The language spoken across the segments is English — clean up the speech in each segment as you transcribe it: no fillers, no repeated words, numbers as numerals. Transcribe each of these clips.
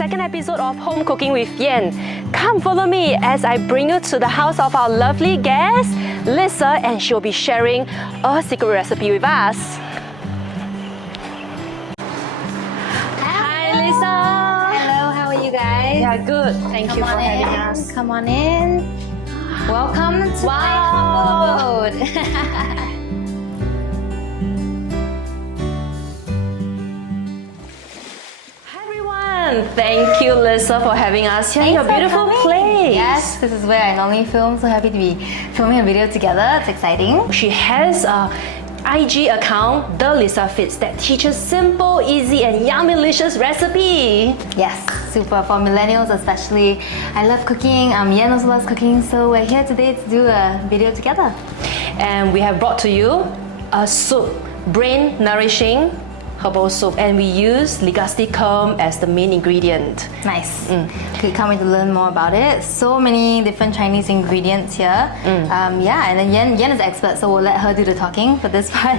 second episode of Home Cooking with Yen. Come follow me as I bring you to the house of our lovely guest, Lisa, and she'll be sharing a secret recipe with us. Hi, Lisa. Hello, how are you guys? Yeah, good. Thank you for having us. Come on in. Welcome to my humble abode. Thank you, Lisa, for having us here in your beautiful place. Yes, this is where I normally film. So happy to be filming a video together. It's exciting. She has a IG account, The Lisa Fits, that teaches simple, easy, and yummy-licious recipe. Yes, super for millennials especially. I love cooking. Yen also loves cooking. So we're here today to do a video together. And we have brought to you a soup, Brain Nourishing Herbal Soup, and we use Ligusticum as the main ingredient. Nice. Okay, can't wait to learn more about it. So many different Chinese ingredients here. Yeah, and then Yen is the expert, so we'll let her do the talking for this part.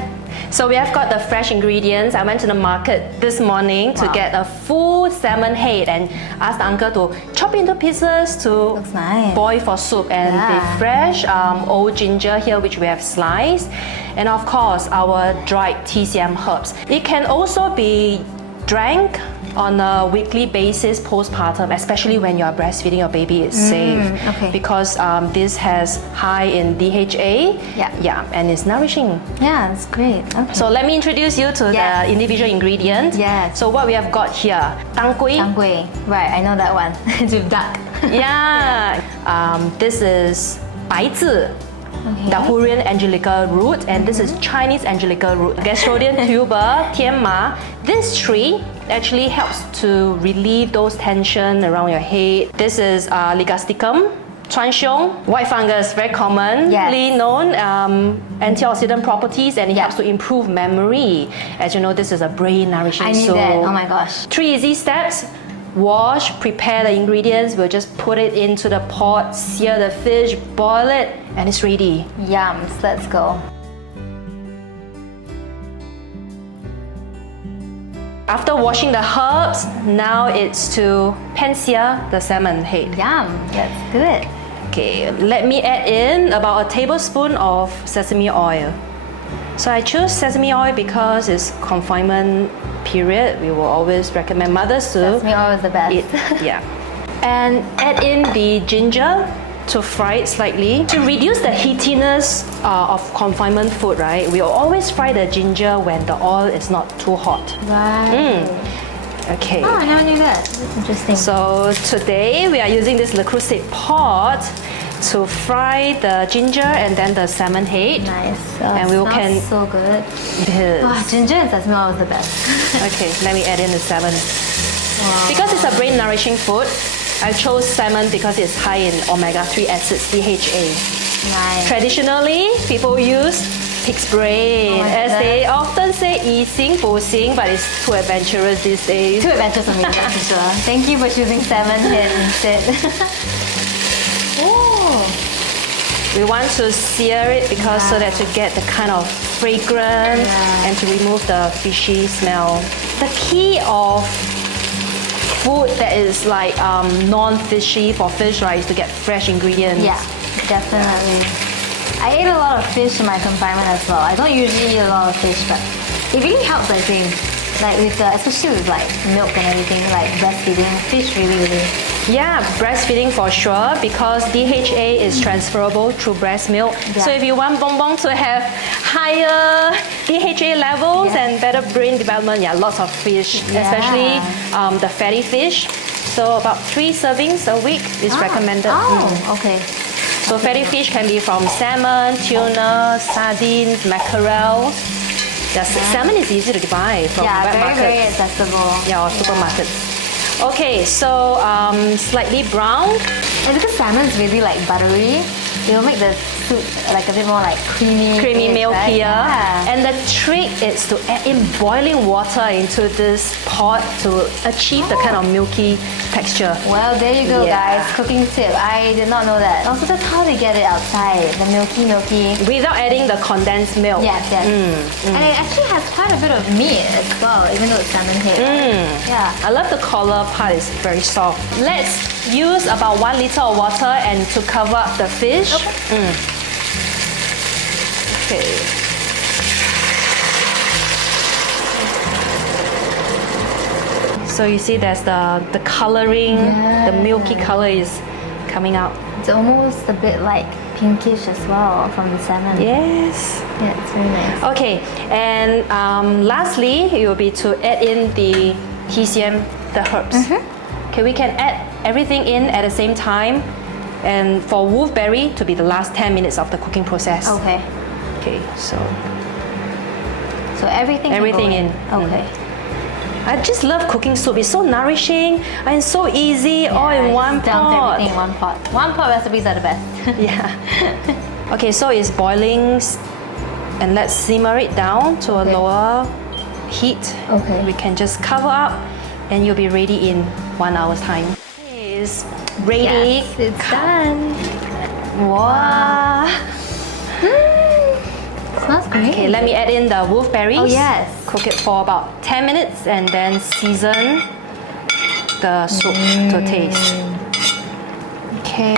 So we have got the fresh ingredients. I went to the market this morning to get a full salmon head and asked the uncle to chop into pieces to Looks nice. boil for soup. And the fresh old ginger here, which we have sliced. And of course, our dried TCM herbs. It can also be drank on a weekly basis postpartum, especially when you are breastfeeding your baby. It's safe because this has high in DHA. Yeah, and it's nourishing. Yeah, that's great. Okay. So let me introduce you to the individual ingredients. Yes. So what we have got here, tang gui. Tang gui. Right, I know that one. It's with duck. Yeah. This is bai zi. The Hurrian angelica root, and this is Chinese angelica root. Gastrodium tuber, tianma. This tree actually helps to relieve those tension around your head. This is Ligusticum, Chuanxiong, white fungus, very commonly known, antioxidant properties, and it helps to improve memory. As you know, this is a brain nourishing soup. I need that. Oh my gosh. 3 easy steps. Wash, prepare the ingredients, we'll just put it into the pot, sear the fish, boil it, and it's ready. Yums, let's go. After washing the herbs, now it's to pan-sear the salmon head. Yum, let's do it. Okay, let me add in about a tablespoon of sesame oil. So I chose sesame oil because it's confinement period. We will always recommend mothers to Sesame oil is the best. eat. Yeah. And add in the ginger to fry it slightly. To reduce the heatiness of confinement food, right? We will always fry the ginger when the oil is not too hot. Right. Okay. Oh, I never knew that. That's interesting. So today we are using this Ligustic pot to fry the ginger and then the salmon head. Nice. And we can so good. Oh, ginger and sesame oil is the best. Okay, let me add in the salmon. Wow. Because it's a brain nourishing food, I chose salmon because it's high in omega-3 acids, DHA. Nice. Traditionally, people use pig's brain, as they often say, 以形补形, but it's too adventurous these days. Too adventurous for me, that's for sure. Thank you for choosing salmon head instead. We want to sear it because so that to get the kind of fragrance and to remove the fishy smell. The key of food that is like non-fishy for fish, right, is to get fresh ingredients. Yeah, definitely. I ate a lot of fish in my confinement as well. I don't usually eat a lot of fish, but it really helps, I think. Like with especially with like milk and everything, like breastfeeding, fish really. Yeah, breastfeeding for sure because DHA is transferable through breast milk. Yeah. So if you want bonbon to have higher DHA levels and better brain development, lots of fish, especially the fatty fish. So about 3 servings a week is recommended. Okay. So fatty fish can be from salmon, tuna, sardines, mackerel. Salmon is easy to buy from wet markets. Very accessible. Yeah, or supermarkets. Okay, so slightly brown. And because salmon is really like buttery, it will make the soup like a bit more like creamy. Creamy taste, right? milkier. Yeah. And the trick is to add in boiling water into this pot to achieve the kind of milky texture. Well, there you go, Yeah. guys. Cooking tip. I did not know that. Also, that's how they get it outside. The milky. Without adding the condensed milk. Yes. And it actually has quite a bit of meat as well, even though it's salmon head. Yeah. I love the collar part, is very soft. Let's use about 1 liter of water and to cover up the fish. Okay. So you see there's the coloring, the milky color is coming out. It's almost a bit like pinkish as well from the salmon. Yes. Yeah, it's really nice. Okay, and lastly, it will be to add in the hisiam, the herbs. Okay, we can add everything in at the same time, and for wolfberry to be the last 10 minutes of the cooking process. Okay. Okay, so everything. Everything can go in. Okay. I just love cooking soup. It's so nourishing and so easy, all in one Dump pot. everything in one pot. One pot recipes are the best. Yeah. Okay, so it's boiling, and let's simmer it down to a lower heat. Okay. We can just cover up, and you'll be ready in 1 hour's time. It's ready. Yes, it's done. Wow. Smells great. Okay, let me add in the wolfberries. Oh, yes. Cook it for about 10 minutes and then season the soup to taste. Okay.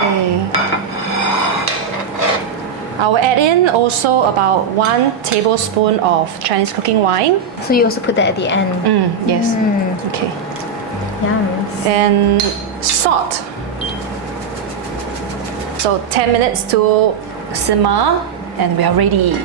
I will add in also about 1 tablespoon of Chinese cooking wine. So you also put that at the end. Yes. Okay. Yum. And salt. So 10 minutes to simmer and we are ready.